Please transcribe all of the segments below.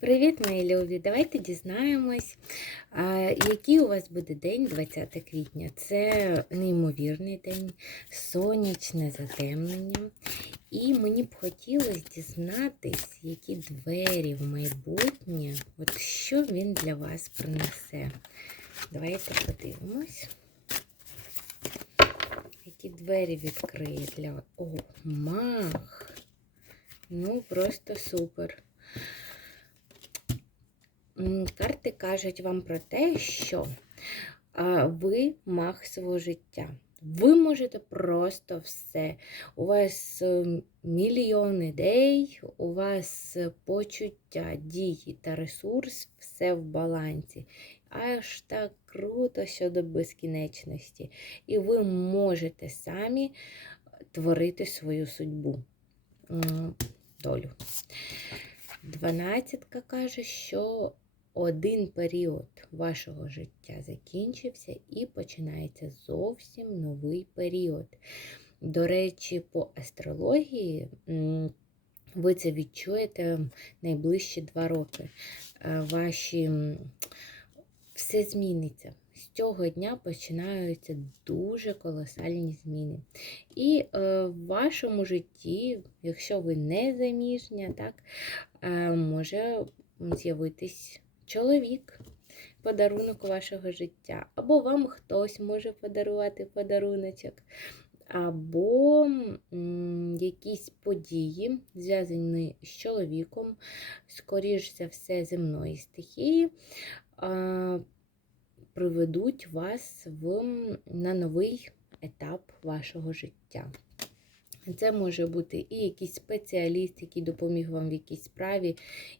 Привіт, мої любі! Давайте дізнаємось, який у вас буде день 20 квітня. Це неймовірний день, сонячне затемнення. І мені б хотілося дізнатись, які двері в майбутнє, от що він для вас принесе. Давайте подивимось. Які двері відкриє для вас. О, мах! Ну, просто супер. Карти кажуть вам про те, що ви мах свого життя. Ви можете просто все. У вас е, мільйон ідей, у вас почуття, дії та ресурс, все в балансі. Аж так круто щодо безкінечності. І ви можете самі творити свою судьбу, долю. Дванадцятка каже, що один період вашого життя закінчився і починається зовсім новий період. До речі, по астрології ви це відчуєте найближчі два роки. Ваші все зміниться. З цього дня починаються дуже колосальні зміни. І е, в вашому житті, якщо ви не заміжня, так, е, може з'явитись чоловік, подарунок вашого життя. Або вам хтось може подарувати подаруночок, або якісь події, зв'язані з чоловіком, скоріш за все, земної стихії. приведуть вас в, на новий етап вашого життя. Це може бути і якийсь спеціаліст, який допоміг вам в якійсь справі,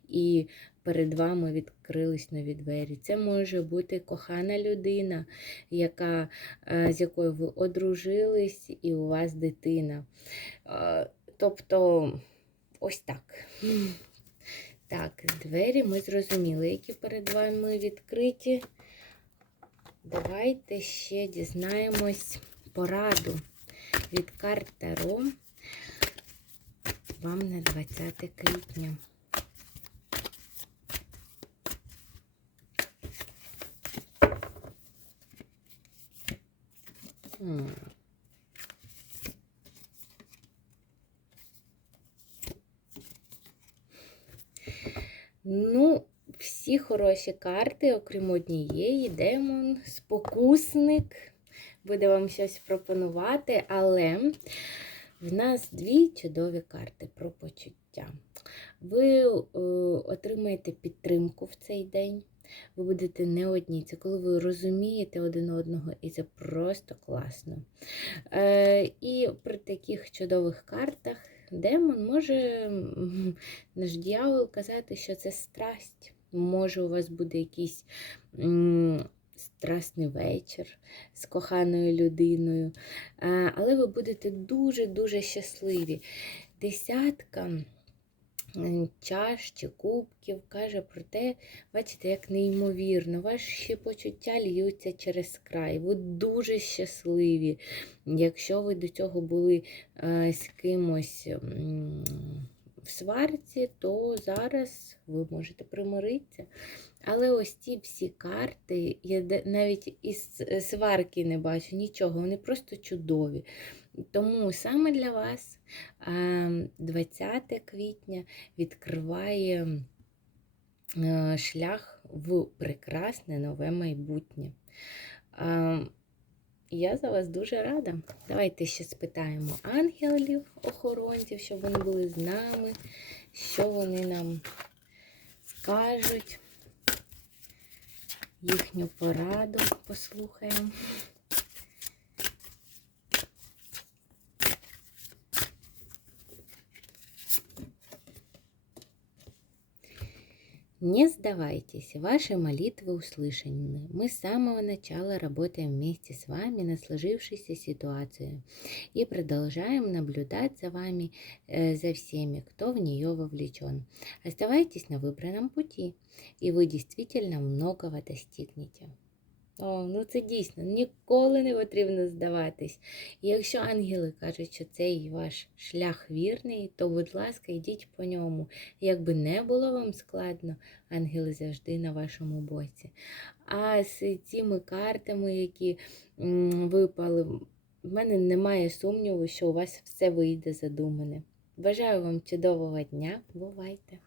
і перед вами відкрились нові двері. Це може бути кохана людина, яка, е, з якою ви одружились, і у вас дитина. Е, Тобто, ось так. Так, двері ми зрозуміли, які перед вами відкриті. Давайте ще дізнаємось пораду від карт Таро вам на 20 квітня. Ну, всі хороші карти, окрім однієї, демон, спокусник, буде вам щось пропонувати, але в нас дві чудові карти про почуття. Ви е, отримаєте підтримку в цей день. Ви будете не одні. Це коли ви розумієте один одного, і це просто класно. Е, і при таких чудових картах демон може наш дьявол казати, що це страсть. Може, у вас буде якийсь страсний вечір з коханою людиною. Але ви будете дуже-дуже щасливі. Десятка чаш чи кубків каже про те, бачите, як неймовірно, ваші почуття льються через край. Ви дуже щасливі. Якщо ви до цього були е, з кимось в сварці, то зараз ви можете примиритися. Але ось ці всі карти, я навіть із е, сварки не бачу нічого, вони просто чудові. Тому саме для вас е, 20 квітня відкриває е, шлях в прекрасне нове майбутнє. Я за вас дуже рада. Давайте ще спитаємо ангелів, охоронців, щоб вони були з нами, що вони нам скажуть. Їхню пораду послухаємо. Не сдавайтесь, ваши молитвы услышаны. Мы с самого начала работаем вместе с вами на сложившейся ситуации и продолжаем наблюдать за вами, э, за всеми, кто в нее вовлечен. Оставайтесь на выбранном пути, и вы действительно многого достигнете. О, ну це дійсно ніколи не потрібно здаватись. І якщо ангели кажуть, що цей ваш шлях вірний, то, будь ласка, йдіть по ньому. Якби не було вам складно, ангели завжди на вашому боці. А з цими картами, які випали, в мене немає сумніву, що у вас все вийде задумане. Бажаю вам чудового дня. Бувайте!